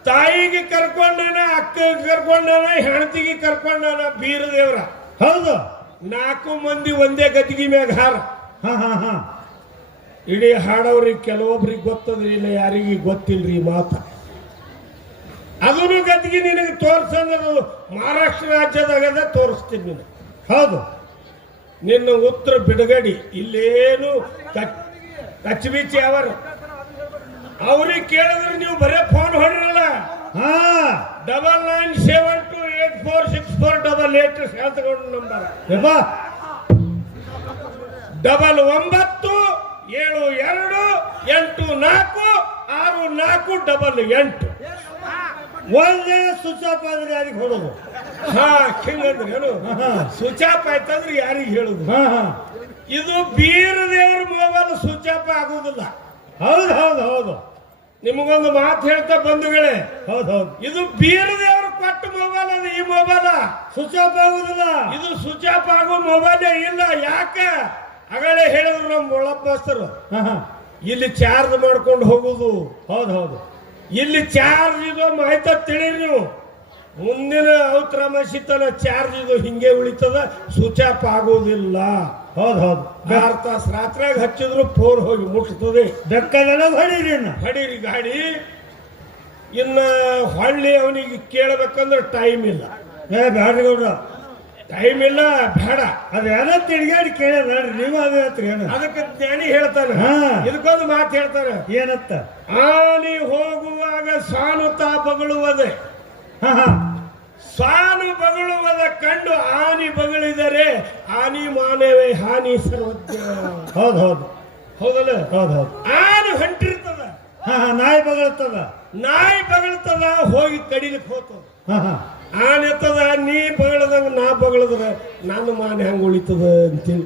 ತಾಯಿಗೆ ಕರ್ಕೊಂಡಾನ, ಅಕ್ಕಗೆ ಕರ್ಕೊಂಡಾನ, ಹೆಂಡತಿಗೆ ಕರ್ಕೊಂಡಾನ ಬೀರದೇವ್ರ. ಹೌದು. 4 ಮಂದಿ ಒಂದೇ ಗದ್ದಿಗೆ ಮ್ಯಾಗ ಹಾರ. ಹಾ ಹಾ ಹಾ. ಇಡೀ ಹಾಡವ್ರಿಗೆ ಕೆಲವೊಬ್ರಿಗೆ ಗೊತ್ತದ್ರಿ, ಇಲ್ಲ ಯಾರಿಗೆ ಗೊತ್ತಿಲ್ರಿ ಮಾತ. ಅದನ್ನು ಗದ್ದಿಗೆ ನಿನಗೆ ತೋರ್ಸಂದ್ರೆ ಮಹಾರಾಷ್ಟ್ರ ರಾಜ್ಯದಾಗದ ತೋರಿಸ್ತೀನಿ ನೀನು. ಹೌದು. ನಿನ್ನ ಉತ್ತರ ಬಿಡುಗಡಿ. ಇಲ್ಲೇನು ಕಚ್ಚಬಿಚ್ಚಿ ಅವರ ಅವ್ರಿಗೆ ಕೇಳಿದ್ರೆ ನೀವು ಬರೇ ಫೋನ್ ಹೊಡ್ರಲ್ಲ. ಹಾ 9972846488 ಶಾಂತಗೌಡ ನಂಬರ್. 9972846488. ಒಂದೇ ಸ್ವಿಚ್ ಆಫ್ ಆದ್ರೆ ಯಾರಿಗೆ ಹೊಡೋದು? ಹಾ ಹಿಂಗಂದ್ರೆ ಏನು? ಸ್ವಿಚ್ ಆಫ್ ಆಯ್ತಂದ್ರೆ ಯಾರಿಗೆ ಹೇಳುದು? ಹಾ ಹಾ. ಇದು ಬೀರದೇವ್ರ ಮೊಬೈಲ್ ಸ್ವಿಚ್ ಆಫ್ ಆಗುವುದಿಲ್ಲ. ಹೌದು ಹೌದು ಹೌದು. ನಿಮಗೊಂದು ಮಾತು ಹೇಳ್ತಾ ಬಂಧುಗಳೇ, ಹೌದು ಹೌದು. ಇದು ಬೀರದೇವ್ರ ಕೊಟ್ಟ ಮೊಬೈಲ್ ಅದು. ಈ ಮೊಬೈಲ್ ಸ್ವಿಚ್ ಆಫ್ ಆಗುದಿಲ್ಲ. ಇದು ಸ್ವಿಚ್ ಆಫ್ ಆಗೋ ಮೊಬೈಲೇ ಇಲ್ಲ. ಯಾಕ? ಅಗಳೇ ಹೇಳಿದ್ರು ನಮ್ಮ ಒಳಪ್ಪ ಮಾಸ್ತರು, ಹಾ ಹಾ. ಇಲ್ಲಿ ಚಾರ್ಜ್ ಮಾಡ್ಕೊಂಡು ಹೋಗುದು. ಹೌದು ಹೌದು. ಇಲ್ಲಿ ಚಾರ್ಜ್ ಇದು ಮಾಹಿತಿ ತಿಳಿರಿ ನೀವು. ಮುಂದಿನ ಔತ್ರಮಸಿತನ ಚಾರ್ಜ್ ಇದು ಹಿಂಗೆ ಉಳಿತದ, ಸ್ವಿಚ್ ಆಫ್ ಆಗೋದಿಲ್ಲ. ಹೌದು ಹೌದು. 6 ತಾಸು ರಾತ್ರಿಯಾಗ ಹಚ್ಚಿದ್ರು ಫೋನ್ ಹೋಗಿ ಮುಟ್ತದೆ. ಬೆಕ್ಕದೆಲ್ಲ ಹೊಡೀರಿ ಹೊಡೀರಿ ಗಾಡಿ. ಇನ್ನ ಹೊಳ್ಳಿ ಅವನಿಗೆ ಕೇಳಬೇಕಂದ್ರೆ ಟೈಮ್ ಇಲ್ಲ. ಬ್ಯಾಡ್ರಿ ಗೌಡ್ರ, ಟೈಮ್ ಇಲ್ಲ, ಬೇಡ. ಅದೇನ ತಿರ್ಗಾಡಿ ಕೇಳ್ರಿ, ನೀವು ಅದೇ ಹೇಳ್ತೀರಿ ಏನು? ಅದಕ್ಕೆ ಜ್ಞಾನಿ ಹೇಳ್ತಾನೆ, ಇದಕ್ಕೊಂದು ಮಾತು ಹೇಳ್ತಾನೆ. ಏನತ್ತ? ಆನಿ ಹೋಗುವಾಗ ಸಾನುತ್ತಾ ಬಗಳುವುದೇ. ಹಾ ಹಾ. ಸಾನು ಬಗಳುವುದ ಕಂಡು ಆನಿ ಬಗಳಿದರೆ ಆನಿ ಮಾನವೇ ಹಾನಿ ಸರ್ವಜ್ಞ. ಹೌದು ಹೌದು. ಹೌದಲ್ಲ? ಹೌದು ಹೌದು. ಆನೆ ಹೊಂಟಿರ್ತದ, ಹಾ ಹಾ. ನಾಯಿ ಬಗಳ್ತದ, ನಾಯಿ ಬಗಳ್ತದ, ಹೋಗಿ ಕಡಿಲಿಕ್ಕೆ ಹೋಗ್ತದ. ಹಾ ಹಾ. ಆನೆ ಎತ್ತದ, ನೀ ಬಗಳದಂಗ ನಾ ಬಗಳದ್ರ ನನ್ನ ಮಾನೆ ಹಂಗ ಉಳಿತದ ಅಂತೇಳಿ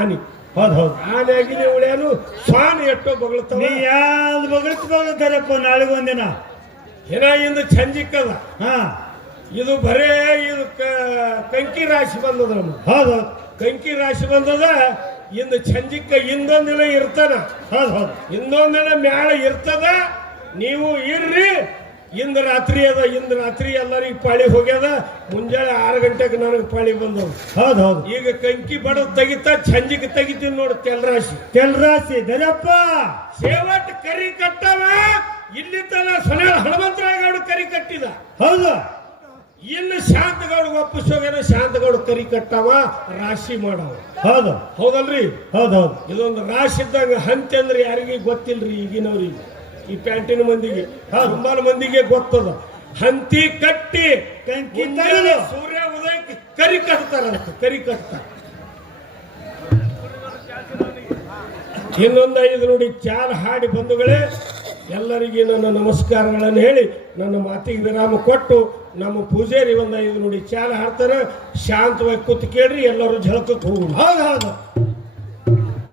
ಆನಿ. ಹೌದು ಹೌದು. ಆನೆ ಆಗಿದೆ ಉಳಿಯನು, ಸ್ವಾನ ಎಷ್ಟೋ ಬಗಳತ್ತವ. ನೀ ಯಾವ್ದು ಬಗಳ್ತಾರಪ್ಪ ನಾಳೆಗೊಂದಿನ ಏನ ಇಂದ ಚಂಜಿಕ್ಕದ. ಹಾ. ಇದು ಬರೇ ಇದು ಕಂಕಿ ರಾಶಿ ಬಂದದ. ನಮ್ಗೆ ಹೌದು. ಕಂಕಿ ರಾಶಿ ಬಂದದ. ಇಂದ ಚಂಜಿಕ್ಕ ಇನ್ನೊಂದಿನ ಇರ್ತಾನ. ಹೌದು ಹೌದು. ಇನ್ನೊಂದಿನ ಮ್ಯಾಲ ಇರ್ತದ. ನೀವು ಇರ್ರಿ. ಇಂದ ರಾತ್ರಿ ಅದ. ಇಂದ ರಾತ್ರಿ ಎಲ್ಲರಿಗೂ ಪಾಳಿ ಹೋಗ್ಯದ. ಮುಂಜಾನೆ 6 ಗಂಟೆಗೆ ನನಗೆ ಪಾಳಿ ಬಂದವು. ಹೌದು ಹೌದು. ಈಗ ಕಂಕಿ ಬಡದ್ ತೆಗಿತಾ, ಚಂಜಿಗೆ ತೆಗಿತೀನಿ ನೋಡಿ. ತೆಲ್ರಾಶಿ ತೆಲ್ರಾಶಿ ದರಪ್ಪ ಸೇವಟ್ ಕರಿ ಕಟ್ಟವ. ಇಲ್ಲಿ ತನ ಸೊನೆ ಹನುಮಂತರಾಯಗೌಡ ಕರಿ ಕಟ್ಟಿದ. ಹೌದು. ಇನ್ನು ಶಾಂತಗೌಡ ಒಪ್ಪಿಸೋಗೇನ, ಶಾಂತಗೌಡ ಕರಿ ಕಟ್ಟವ, ರಾಶಿ ಮಾಡವ. ಹೌದು. ಹೌದಲ್ರಿ? ಹೌದು ಹೌದು. ಇದೊಂದು ರಾಶಿ ಇದ್ದಂಗ. ಹಂತಿ ಅಂದ್ರೆ ಯಾರಿಗೆ ಗೊತ್ತಿಲ್ರಿ ಈಗಿನವ್ರಿಗೆ, ಈ ಪ್ಯಾಂಟಿನ ಮಂದಿಗೆ, ತುಂಬಾನ ಮಂದಿಗೆ ಗೊತ್ತದ. ಹಂತಿ ಕಟ್ಟಿ ಕಂಕಿ ಸೂರ್ಯ ಉದಯಕ್ಕೆ ಕರಿ ಕಟ್ತಾರಂತ. ಕರಿ ಕಟ್ತಾರ. ಇನ್ನೊಂದು 5 ನೋಡಿ ಚಾಲ್ ಹಾಡಿ ಬಂಧುಗಳೇ, ಎಲ್ಲರಿಗೆ ನನ್ನ ನಮಸ್ಕಾರಗಳನ್ನು ಹೇಳಿ ನನ್ನ ಮಾತಿಗೆ ವಿರಾಮ ಕೊಟ್ಟು ನಮ್ಮ ಪೂಜಾರಿ ಒಂದು 5 ನೋಡಿ ಚಾಲ ಹಾಡ್ತಾರೆ. ಶಾಂತವಾಗಿ ಕೂತ್ ಕೇಳ್ರಿ, ಎಲ್ಲರೂ ಝಳಕಕ್ಕೆ ಹೋಗುದು. ಹೌದು ಹೌದು.